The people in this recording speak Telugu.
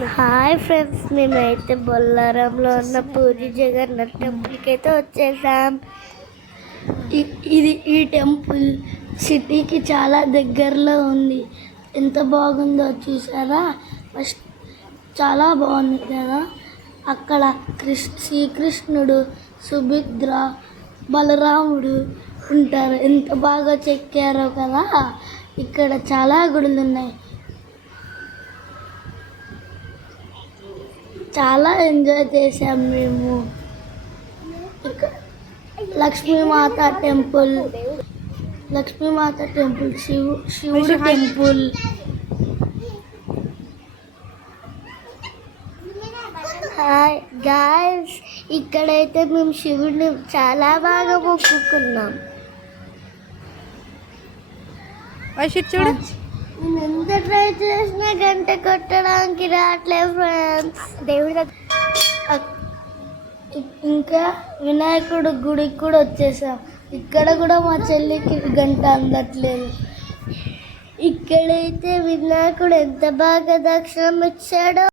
హాయ్ ఫ్రెండ్స్, మేమైతే బొల్లారంలో ఉన్న పూరి జగన్నాథ్ టెంపుల్కి అయితే వచ్చేసాం. ఈ టెంపుల్ సిటీకి చాలా దగ్గరలో ఉంది. ఎంత బాగుందో చూసారా? ఫస్ట్ చాలా బాగుంది కదా. అక్కడ శ్రీకృష్ణుడు, సుభద్ర, బలరాముడు ఉంటారు. ఎంత బాగా చెక్కారో కదా. ఇక్కడ చాలా గుడులు ఉన్నాయి. చాలా ఎంజాయ్ చేసాం మేము. ఇక్కడ లక్ష్మీమాత టెంపుల్, శివుడు టెంపుల్. హాయ్ గాయ్స్, ఇక్కడైతే మేము శివుడిని చాలా బాగా మొక్కుకున్నాం. చూడు, నేను ఎంత ట్రై చేసినా గంట కొట్టడానికి రావట్లేదు ఫ్రెండ్స్. దేవుడి దగ్గర ఇంకా వినాయకుడు గుడికి కూడా వచ్చేసాం. ఇక్కడ కూడా మా చెల్లికి గంట అందట్లేదు. ఇక్కడైతే వినాయకుడు ఎంత బాగా దర్శనం ఇచ్చాడో.